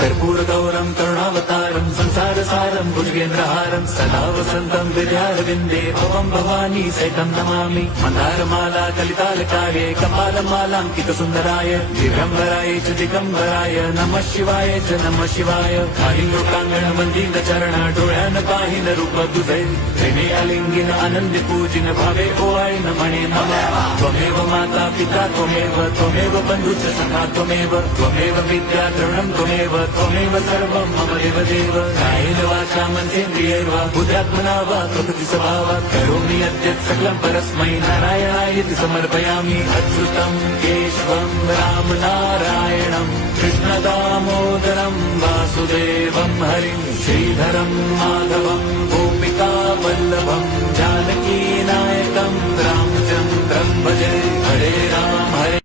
कर्पूरगौरं करुणावतारं संसारसारं भुजगेन्द्रहारं सदा वसन्तं हृदयारविन्दे भवं भवानी सहितं नमामि। मन्दारमाला कलितालकाये कपालमालाङ्कितसुन्दराय दिगम्बराय च दिगम्बराय नमः शिवाय च नमः शिवाय। कालिङ्गोकाङ्गण मन्दिरचरण डोळ्यान पाहिन रूप तुझे प्रेमे अलिंगिन आनंदी पूजिन भावे ओवाळीन म्हणे नमः। त्वमेव माता पिता त्वमेव बन्धुश्च सखा त्वमेव विद्या द्रविणं त्वमेव सर्वं मम देवदेव। कायेन वाचा मनसेन्द्रियैर्वा बुद्ध्यात्मना वा प्रकृति स्वभावात् करोमि यद्यत् सकलं परस्मै नारायणायेति समर्पयामि। अच्युतं केशवं राम नारायणं कृष्ण दामोदरं वासुदेवं हरिं श्रीधरं माधवं गोपिका वल्लभं जानकी नायकं रामचन्द्रं भजे। हरे राम हरे